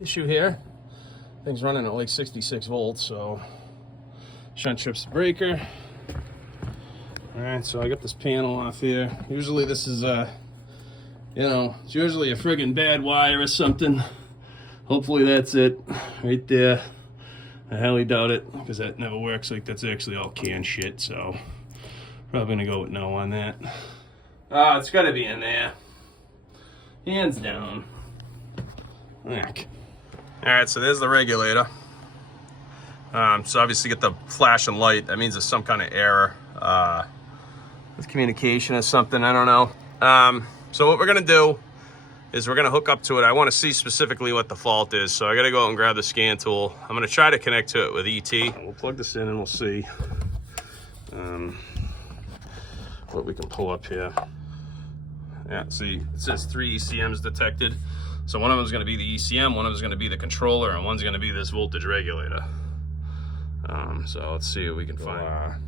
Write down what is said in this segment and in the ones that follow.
issue here. Thing's running at like 66 volts, so shunt trips the breaker. All right, so I got this panel off here. Usually this is it's usually a friggin' bad wire or something. Hopefully that's it right there. I highly doubt it, because that never works. Like, that's actually all canned shit, so probably gonna go with no on that. It's gotta be in there. Hands down. Heck. All right, so there's the regulator. So obviously get the flashing light. That means there's some kind of error with communication or something, I don't know. So what we're gonna do is we're gonna hook up to it. I wanna see specifically what the fault is, so I gotta go out and grab the scan tool. I'm gonna try to connect to it with ET. We'll plug this in and we'll see what we can pull up here. Yeah, see, it says 3 ECMs detected. So one of them is gonna be the ECM, one of them is gonna be the controller, and one's gonna be this voltage regulator. So let's see what we can find.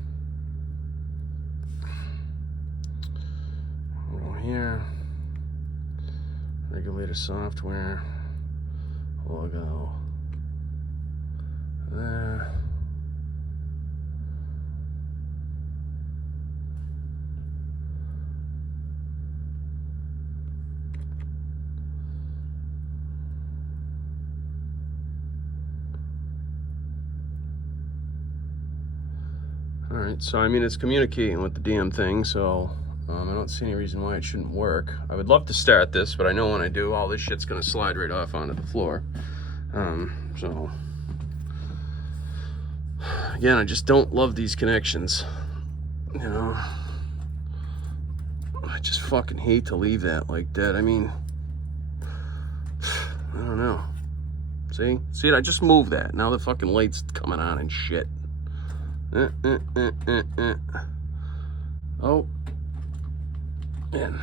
Go here. Regulator software. Logo. There. All right, so I mean, it's communicating with the damn thing, so I don't see any reason why it shouldn't work. I would love to start this, but I know when I do, all this shit's gonna slide right off onto the floor. So again, I just don't love these connections. You know, I just fucking hate to leave that like that. I mean, I don't know. See it? I just moved that. Now the fucking light's coming on and shit. Oh, man.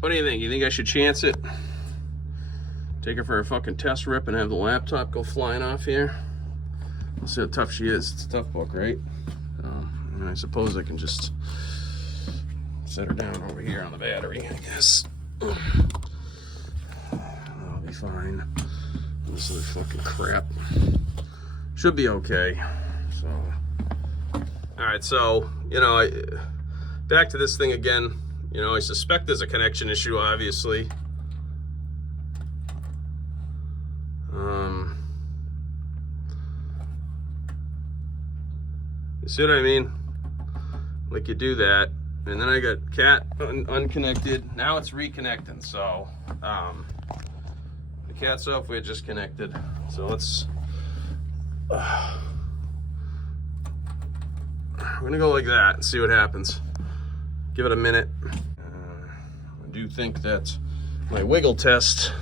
What do you think? You think I should chance it? Take her for a fucking test rip and have the laptop go flying off here? We'll see how tough she is. It's a tough book, right? I mean, I suppose I can just set her down over here on the battery, I guess. That'll be fine. This other fucking crap should be okay. So, all right, so, back to this thing again. I suspect there's a connection issue, obviously. You see what I mean? Like, you do that, and then I got CAT unconnected. Now it's reconnecting, so the CAT software just connected. So let's we're gonna go like that and see what happens. Give it a minute. I do think that my wiggle test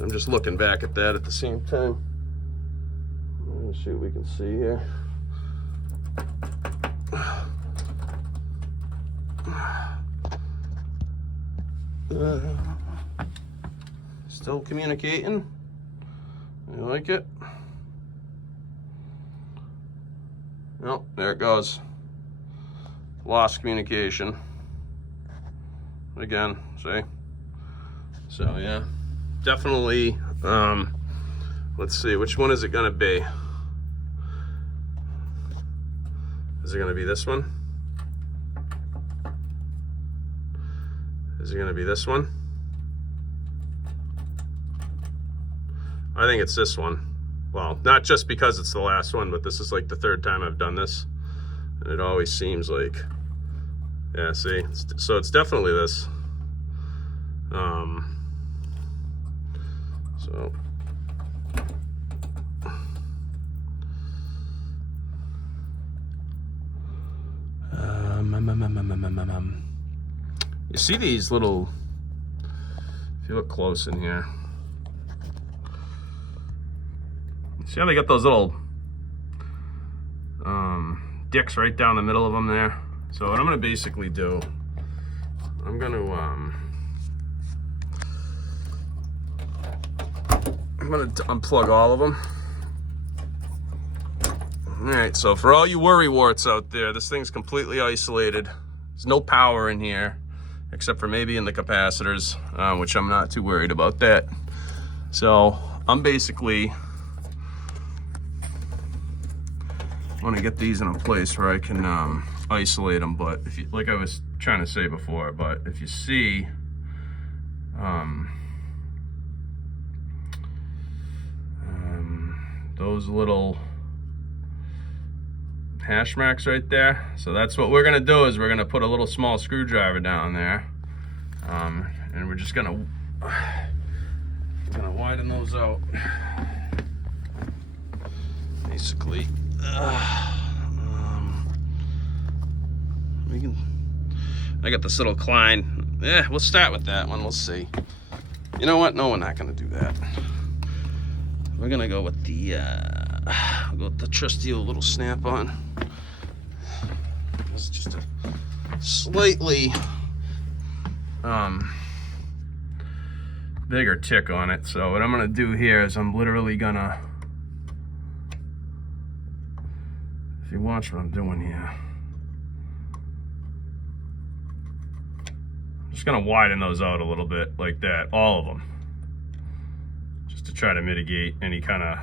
I'm just looking back at that at the same time. Let's see what we can see here. Still communicating. You like it? Oh, there it goes. Lost communication. Again, see? So yeah, definitely. Let's see, which one is it gonna be? Is it gonna be this one? Is it gonna be this one? I think it's this one. Well, not just because it's the last one, but this is like the third time I've done this. And it always seems like, yeah, see? So it's definitely this. So. You see these little, if you look close in here, see how they got those little dicks right down the middle of them there? So what I'm gonna basically do, I'm gonna I'm gonna unplug all of them. All right, so for all you worrywarts out there, this thing's completely isolated. There's no power in here, except for maybe in the capacitors, which I'm not too worried about that. So I'm basically want to get these in a place where I can isolate them. But if you, like I was trying to say before, but if you see, those little hash marks right there, so that's what we're gonna do, is we're gonna put a little small screwdriver down there, and we're just gonna widen those out basically. I got this little Klein. Yeah, we'll start with that one. We'll see. You know what? No, we're not gonna do that. We're gonna go with the trusty old little snap-on. It's just a slightly bigger tick on it. So what I'm gonna do here is I'm literally gonna, if you watch what I'm doing here, I'm just gonna widen those out a little bit like that, all of them, just to try to mitigate any kind of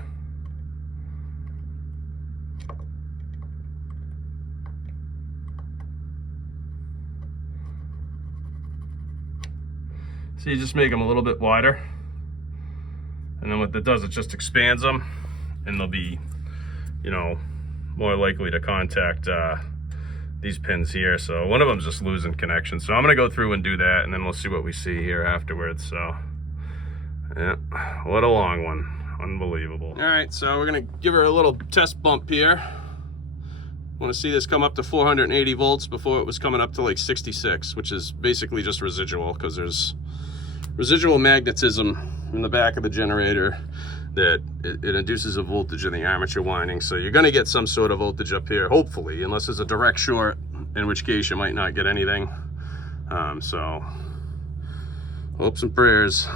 so you just make them a little bit wider, and then what that does, it just expands them, and they'll be, you know, more likely to contact these pins here. So one of them's just losing connection. So I'm gonna go through and do that, and then we'll see what we see here afterwards. So yeah, what a long one, unbelievable. All right, so we're gonna give her a little test bump here. Want to see this come up to 480 volts. Before it was coming up to like 66, which is basically just residual, because there's residual magnetism in the back of the generator that it induces a voltage in the armature winding. So you're gonna get some sort of voltage up here, hopefully, unless there's a direct short, in which case you might not get anything. So hopes and prayers.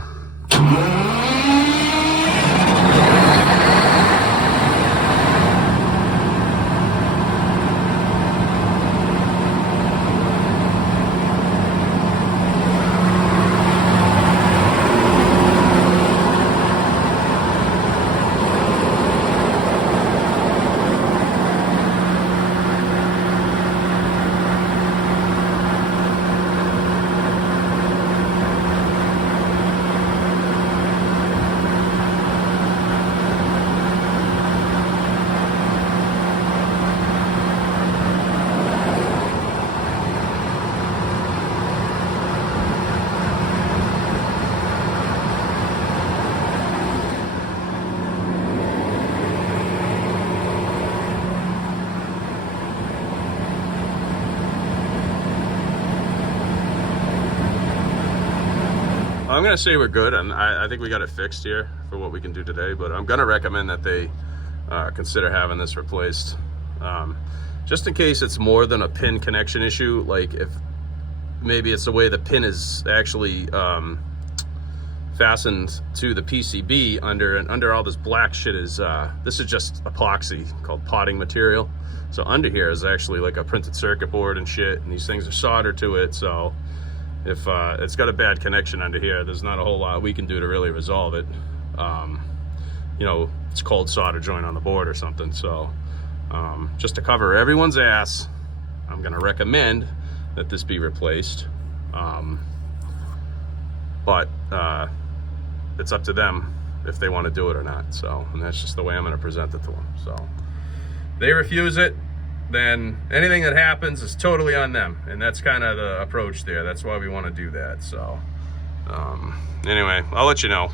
I'm gonna say we're good, and I think we got it fixed here for what we can do today, but I'm gonna recommend that they consider having this replaced, just in case it's more than a pin connection issue. Like if maybe it's the way the pin is actually fastened to the PCB under all this black shit is, this is just epoxy called potting material. So under here is actually like a printed circuit board and shit, and these things are soldered to it. So if it's got a bad connection under here, there's not a whole lot we can do to really resolve it. You know, it's cold solder joint on the board or something. So just to cover everyone's ass, I'm gonna recommend that this be replaced. But it's up to them if they want to do it or not. So, and that's just the way I'm gonna present it to them. So if they refuse it, then anything that happens is totally on them, and that's kind of the approach there. That's why we want to do that. So anyway, I'll let you know.